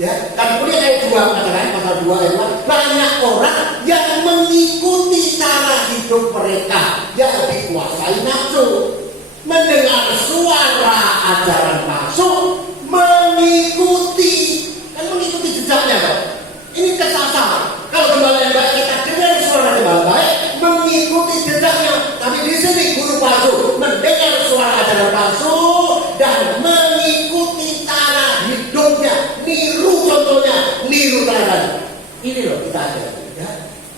Ya, dan kemudian ayat 2 mengatakan pasal 2 ayat 2, banyak orang yang mengikuti cara hidup mereka yang dikuasai nafsu, mendengar suara ajaran palsu, mengikuti jejaknya kan? Ini kesasar. Kalau gembala yang baik kita dengar suara gembala baik, mengikuti jejaknya. Tapi di sini guru palsu mendengar suara ajaran palsu dan mengikuti cara hidupnya, niru contohnya, niru teladan. Ini loh kita ada. Ya.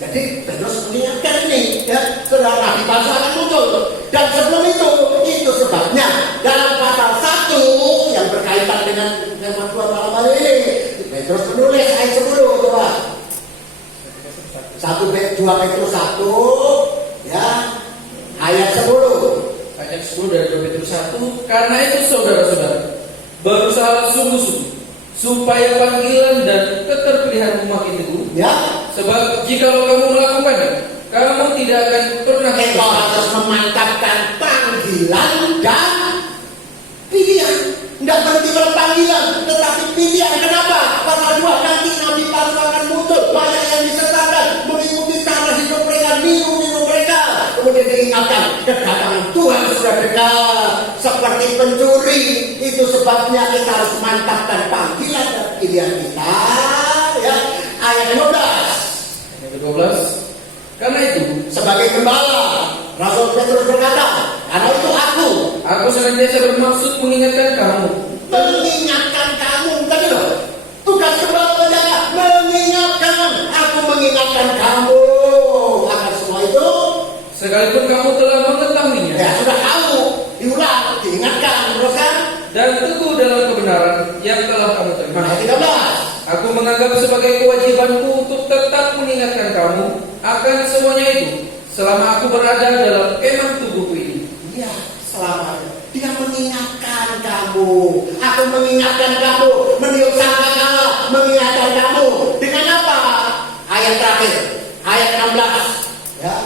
Jadi terus mengingatkan ini, ya, saudara nabi palsu akan muncul. Dan sebelum itu sebabnya dalam pasal 1 yang berkaitan dengan firman Tuhan malam hari ini. Petrus menulis ayat 10 coba. 2 Petrus 1 ya ayat 10. Ayat 10 dari 2 Petrus 1. Karena itu saudara-saudara, berusaha sungguh-sungguh supaya panggilan dan keterpilihanmu makin teguh. Ya. Sebab jikalau kamu melakukannya, kamu tidak akan pernah engkau harus memantapkan panggilan dan pilihan. Tidak berhenti pada panggilan, tetapi pilihan. Kenapa? Pasal 2 nanti nabi palsu akan muncul, banyak yang disertakan mengikuti cara hidup mereka, niru mereka. Kemudian diingatkan kedatangan Tuhan sudah dekat, seperti pencuri. Itu sebabnya kita harus mantapkan panggilan dan pilihan kita. Ya, ayat 12. Karena itu, sebagai gembala, Rasul Petrus berkata, karena itu aku senantiasa bermaksud mengingatkan kamu. Tadi loh, tugas gembala menjaga, mengingatkan. Aku mengingatkan kamu akan semua itu. Sekalipun kamu telah mengetahuinya. Ya sudah tahu, diulang, diingatkan, terus kan? Dan teguh dalam kebenaran yang telah kamu terima. Ayat 13. Aku menganggap sebagai kewajibanku untuk tetap mengingatkan kamu akan semuanya itu selama aku berada dalam kemah tubuhku ini. Iya, selama dia mengingatkan kamu. Aku mengingatkan kamu, meniup sangkakala, mengingatkan kamu. Dengan apa? Ayat terakhir, ayat 16. Ya.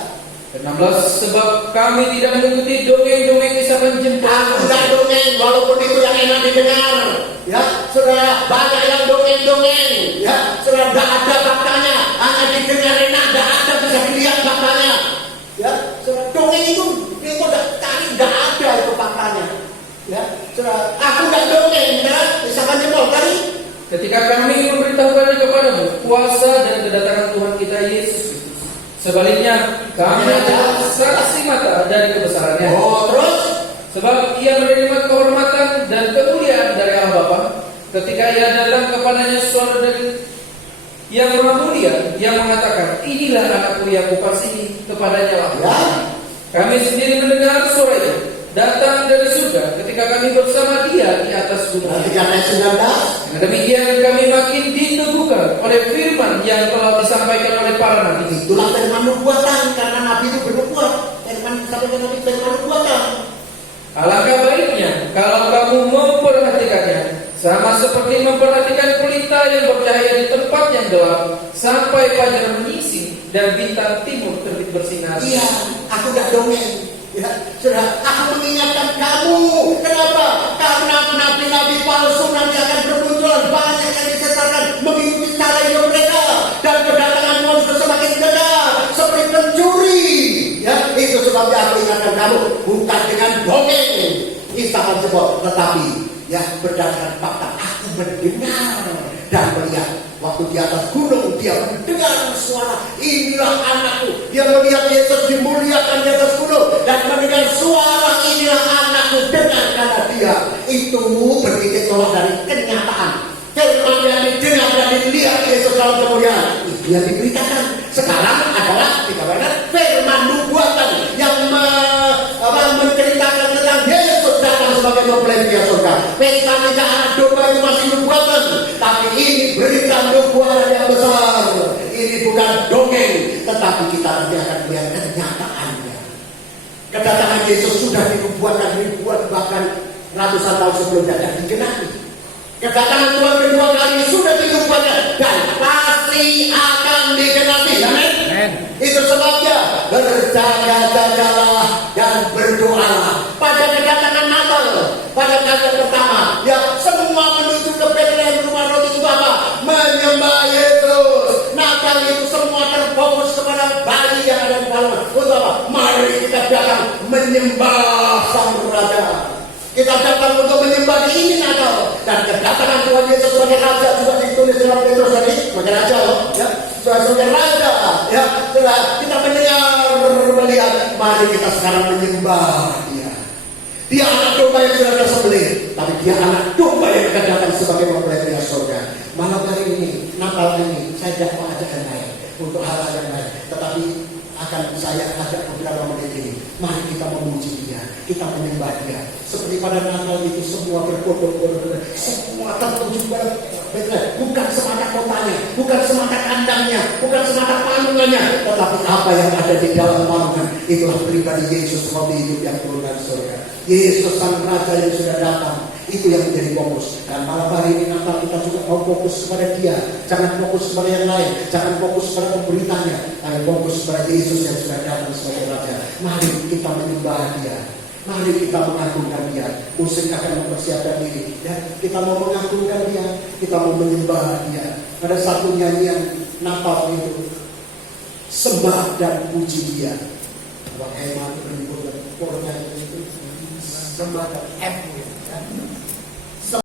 16. Sebab kami tidak mengikuti dongeng-dongeng isapan jempol. Aku tidak dongeng, walaupun itu yang enak didengar. Ya, saudara, banyak yang dongeng-dongeng. Ya, saudara, tidak ada faktanya, hanya didengar enak, tidak ada bisa dilihat faktanya. Ya, saudara, dongeng itu cari, tidak ada itu faktanya. Ya, saudara, aku tidak dongeng, ya, isapan jempol tadi. Ketika kami memberitahukan kepadamu kuasa dan kedatangan Tuhan kita Yesus Kristus. Sebaliknya, kami adalah saksi mata dari kebesarannya. Oh, terus? Sebab ia menerima kehormatan dan kemuliaan dari Allah Bapa ketika ia datang kepadanya suara dari yang Maha Mulia yang mengatakan, inilah anakku yang kukasihi, kepadanya lah. Ya. Kami sendiri mendengar suara itu datang dari surga ketika kami bersama dia di atas gunung. Ayat 19. Dengan demikian kami makin diteguhkan oleh firman yang telah disampaikan oleh para nabi. Itulah firman nubuatan, karena nabi itu bernubuat. Firman disampaikan nabi, firman nubuatan. Alangkah baiknya kalau kamu memperhatikannya, sama seperti memperhatikan pelita yang bercahaya di tempat yang gelap sampai fajar menyingsing dan bintang timur terbit bersinar. Iya, aku gak dongeng. Ya, sudah, aku mengingatkan kamu. Kenapa? Karena nabi-nabi palsu nanti akan bermunculan, banyak yang disertakan mengikuti cara hidup mereka, dan kedatangan Tuhan sudah semakin dekat, seperti pencuri. Ya, itu sebabnya aku ingatkan kamu, bukan dengan dongeng isapan jempol, tetapi ya berdasarkan fakta. Aku mendengar dan melihat. Waktu di atas gunung dia mendengar suara, inilah anakku. Dia melihat Yesus dimuliakan di atas gunung dan mendengar suara, inilah anakku, dengar kata dia. Itu bertitik tolak dari kenyataan. firman yang didengar dan dilihat Yesus dalam kemuliaan itu yang diberitakan. Sekarang adalah dikatakan firman nubuatan yang menceritakan tentang Yesus datang sebagai mempelai pria surga. Pesta nikah anak domba itu masih nubuatan, tapi ini berita nubuatan yang besar. Ini bukan dongeng, tetapi kita nanti akan melihat kenyataannya. Kedatangan Yesus sudah dinubuatkan ribuan bahkan ratusan tahun sebelumnya dan digenapi. Kedatangan Tuhan kedua kali sudah dinubuatkan dan pasti akan digenapi. Amin. Itu sebabnya berjaga-jagalah dan berdoalah. Pada kedatangan Natal, pada kali pertama, ya semua menuju ke Bethlehem rumah roti itu apa? Menyembah Yesus. Natal itu semua terfokus kepada bayi yang ada di dalam. Untuk apa? Mari kita datang menyembah Sang Raja. Kita datang untuk menyembah di ini Natal. Dan kedatangan Tuhan Yesus sebagai Raja juga ditulis dalam Petrus tadi sebagai Raja loh, ya. Sebagai Raja, ya. Setelah kita melihat, mari kita sekarang menyembah Dia. Dia anak domba yang sudah tersembelih, tapi Dia anak domba yang akan datang sebagai mempelai pria surga. Malam hari ini, Natal ini, saya tidak mau ajak yang lain untuk hal-hal yang lain, tetapi akan saya ajak beberapa menit ini. Mari kita memuji Dia, kita menyembah Dia. Seperti pada Natal itu semua berbondong-bondong, semua tertuju pada Bethlehem. Bukan semata kotanya, bukan semata kandangnya, bukan semata palungannya, tetapi apa yang ada di dalam palungan itulah pribadi Yesus, roti hidup yang turun dari surga. Yesus Sang Raja yang sudah datang, itu yang menjadi fokus. Dan malam hari ini Natal kita juga mau fokus kepada Dia. Jangan fokus kepada yang lain, jangan fokus kepada pemberitanya, tapi fokus kepada Yesus yang sudah datang sebagai Raja. Mari kita menyembah Dia. Mari kita mengagungkan Dia. Musik akan mempersiapkan diri, dan kita mau mengagungkan Dia, kita mau menyembah Dia. Ada satu nyanyian Natal itu, sembah dan puji Dia. Wahai mati berlimpah dan korban itu, sembah dan